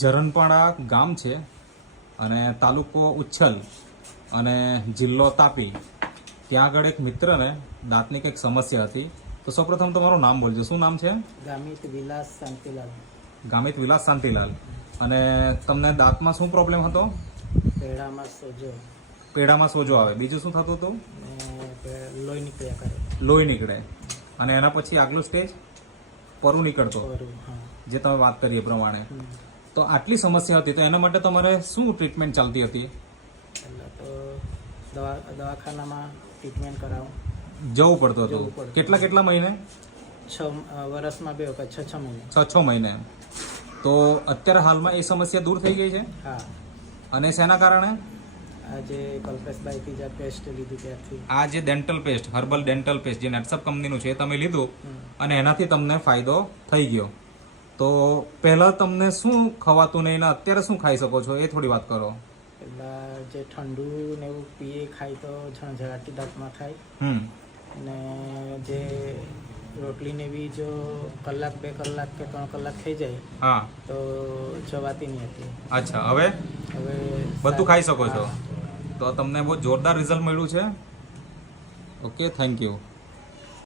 જરણપાડા ગામ છે અને તાલુકો ઉચ્છલ અને જિલ્લો તાપી. ત્યાં આગળ એક મિત્રને દાંતની કંઈક સમસ્યા હતી. તો સૌપ્રથમ તમારું નામ બોલજો. શું નામ છે? ગામિત વિલાસ શાંતિલાલ. ગામિત વિલાસ શાંતિલાલ. અને તમને દાંતમાં શું પ્રોબ્લેમ હતો? પેડામાં સોજો પેડામાં સોજો આવે. બીજું શું થતું હતું? ને લોહી નીકળ્યા કરે. લોહી નીકળે. અને એના પછી આગલું સ્ટેજ પરું નીકળતો, ખરું, હા. જે તમે વાત કરી એ પ્રમાણે. તો આટલી સમસ્યા હતી, તો એના માટે તમારે શું ટ્રીટમેન્ટ ચાલતી હતી? પહેલાં તો દવાખાનામાં ટ્રીટમેન્ટ કરાવું. જવું પડતું જવું હતું. પડતું. કેટલા મહિને? 6 વર્ષમાં 2 વખત 6 મહિને. 6 મહિને. તો અત્યારે હાલમાં એ સમસ્યા દૂર થઈ ગઈ છે. હા. અને શેના કારણે? આજે કલ્પેશભાઈથી જે પેસ્ટ લીધી ત્યારથી. આ જે dental paste, herbal dental paste જે નેટસપ કંપનીનું છે, એ તમે લીધું અને એનાથી તમને ફાયદો થઈ ગયો. તો પહેલા તમને શું ખવાતું નહીં ને અત્યારે શું ખાઈ શકો છો, એ થોડી વાત કરો. પહેલાં જે ઠંડુ ને એવું પીએ ખાય તો ઝણઝણાટી દાંતમાં થાય. અને જે રોટલી ને બી જો કલાક 2 કલાક કે 3 કલાક થઈ જાય, હા, તો ચવાતી નહીં હતી. અચ્છા. હવે બધું ખાઈ શકો છો. તો તમને બહુ જોરદાર રિઝલ્ટ મળ્યું છે. Okay, thank you.